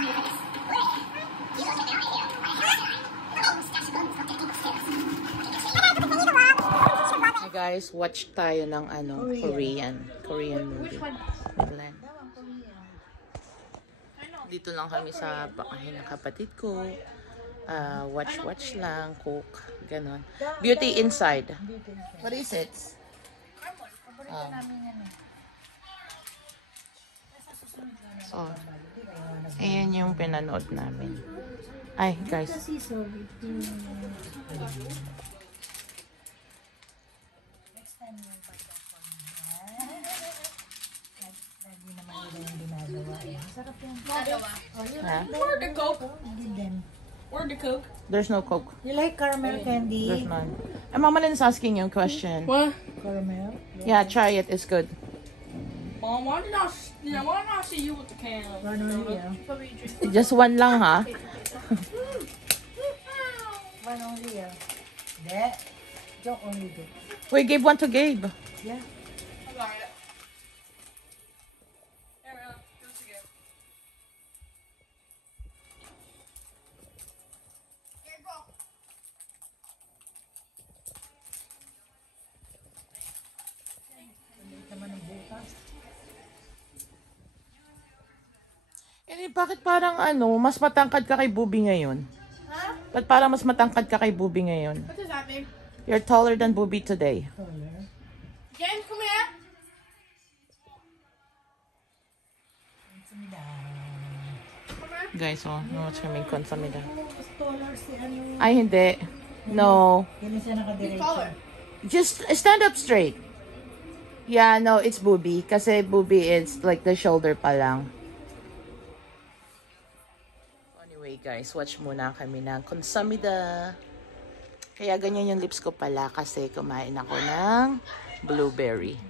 Hey guys, watch tayo ng Korean movie. Midland. Dito lang kami sa bahay ng kapatid ko. Watch lang, cook, ganon. Beauty inside. What is it? So, ayan yung pinanood namin. Ay, guys. Or the Coke. Or the Coke. There's no Coke. You like caramel candy? There's none. And Mama Lynn's asking you a question. What? Caramel? Yeah, try it. It's good. Mom, why did I see you with the can? One only, yeah. Just one lang, ha? One only, yeah. That? Don't only do. We gave one to Gabe. Yeah. I got it. There we go. Do it again. Here you go. Eh, bakit parang mas matangkad ka kay Booby ngayon? Huh? Ba't parang mas matangkad ka kay Booby ngayon? What does that mean? You're taller than Booby today. Jen, come here. Guys, no, swimming konsamida. Taller si ano. Ay, hindi. No. Yan siya He's nakadiretso. taller. Just stand up straight. Yeah, no, it's Booby. Kasi Booby is like the shoulder pa lang. Anyway, guys, watch muna kami ng konsamida. Kaya ganyan yung lips ko pala kasi kumain ako ng blueberry.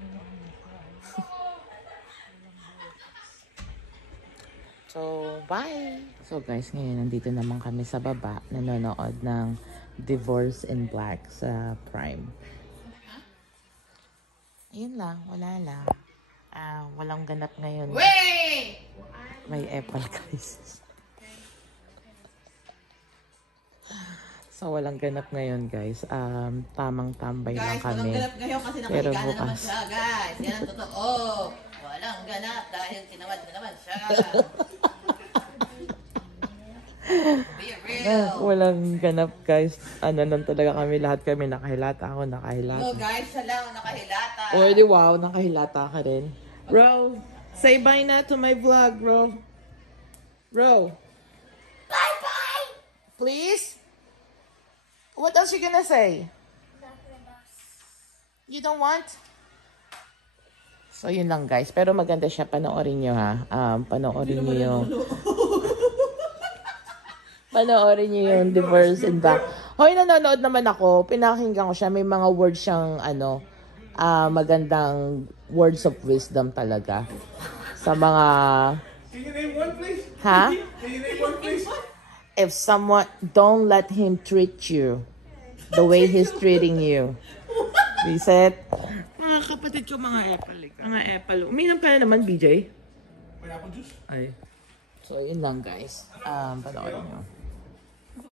So, bye! So guys, ngayon nandito naman kami sa baba, nanonood ng Divorce in Black sa Prime. Ayun lang, wala lang. Walang ganap ngayon. Wait! May apple guys. So, walang ganap ngayon guys. Tamang tambay lang kami. Walang ganap ngayon kasi Pero nakahigala naman bukas. siya, guys. Yan ang totoo. Walang ganap dahil tinawad na naman siya. Be real. Walang ganap guys. Lang talaga kami. Lahat kami nakahilata. Ako nakahilata. No, guys, siya lang ang nakahilata. Oh, di wow. Nakahilata ka rin. Ro, say bye na to my vlog, Ro. Ro. Bye-bye! Please? What else you gonna say? You don't want? So, yun lang guys. Pero maganda siya. Panoorin nyo ha. Panoorin nyo yung... Panoorin nyo yung Divorce in Black. Hoy, nanonood naman ako. Pinakinggan ko siya. May mga words siyang, magandang words of wisdom talaga. Sa mga... Can you name one, please? Ha? Can you name one, please? If someone, don't let him treat you the way he's treating you. Reset. Mga kapatid ko, mga apple. Mga apple. Uminom ka na naman, BJ. Pineapple juice? Ay. So, yun lang, guys. Panoorin nyo.